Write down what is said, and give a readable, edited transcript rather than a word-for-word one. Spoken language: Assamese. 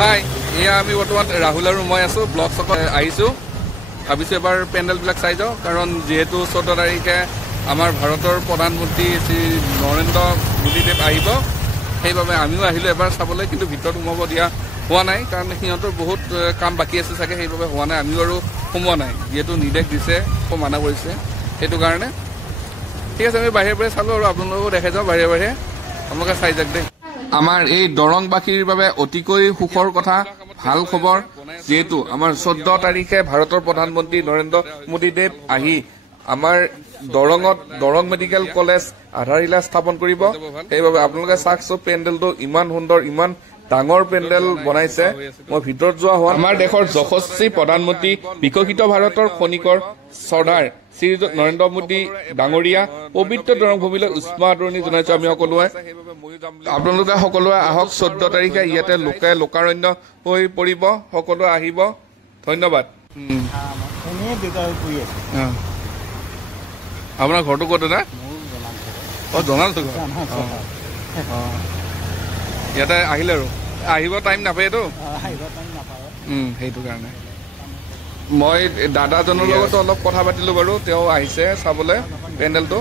হাই, এয়া আমি বৰ্তমান ৰাহুল আৰু মই আছোঁ ব্লক চকত আহিছোঁ। ভাবিছোঁ এবাৰ পেণ্ডেলবিলাক চাই যাওঁ, কাৰণ যিহেতু 14 তাৰিখে আমাৰ ভাৰতৰ প্ৰধানমন্ত্ৰী শ্ৰী নৰেন্দ্ৰ মোদীদেৱ আহিব, সেইবাবে আমিও আহিলোঁ এবাৰ চাবলৈ। কিন্তু ভিতৰত সোমাব দিয়া হোৱা নাই, কাৰণ সিহঁতৰ বহুত কাম বাকী আছে চাগে, সেইবাবে হোৱা নাই। আমিও আৰু সোমোৱা নাই, যিহেতু নিৰ্দেশ দিছে, মানা কৰিছে, সেইটো কাৰণে। ঠিক আছে, আমি বাহিৰে বাহিৰে চালোঁ আৰু আপোনালোকেও দেখাই যাওঁ বাহিৰে বাহিৰে, আপোনালোকে চাই যাওক দেই। আমাৰ এই দৰংবাসীৰ বাবে অতিকৈ সুখৰ কথা, ভাল খবৰ, যিহেতু আমাৰ 14 তাৰিখে ভাৰতৰ প্ৰধানমন্ত্ৰী নৰেন্দ্ৰ মোদীদেৱ আহি আমাৰ দৰঙত দৰং মেডিকেল কলেজ আধাৰশিলা স্থাপন কৰিব। সেইবাবে আপোনালোকে চাওকচোন, পেণ্ডেলটো ইমান সুন্দৰ, ইমান ডাঙৰ পেণ্ডেল বনাইছে। মই ভিতৰত যোৱা হোৱা। আমাৰ দেশৰ যশস্বী প্ৰধানমন্ত্ৰী, বিকশিত ভাৰতৰ খনিকৰ চৰ্দাৰ শ্ৰী নৰেন্দ্ৰ মোদী ডাঙৰীয়া পবিত্ৰ দৰং ভূমিলৈ উষ্ম আদৰণি জনাইছো আমি সকলোৱে। আপোনালোকে সকলোৱে আহক, 14 তাৰিখে ইয়াতে লোকাৰণ্য হৈ পৰিব, সকলোৱে আহিব। ধন্যবাদ। আপোনাৰ ঘৰটো ক'ত দাদা? জনালটো ঘৰ ইয়াতে আহিলে আৰু আহিব টাইম নাপায়েতো, সেইটো কাৰণে। মই দাদাজনৰ লগতো অলপ কথা পাতিলোঁ বাৰু, তেওঁ আহিছে চাবলৈ পেণ্ডেলটো।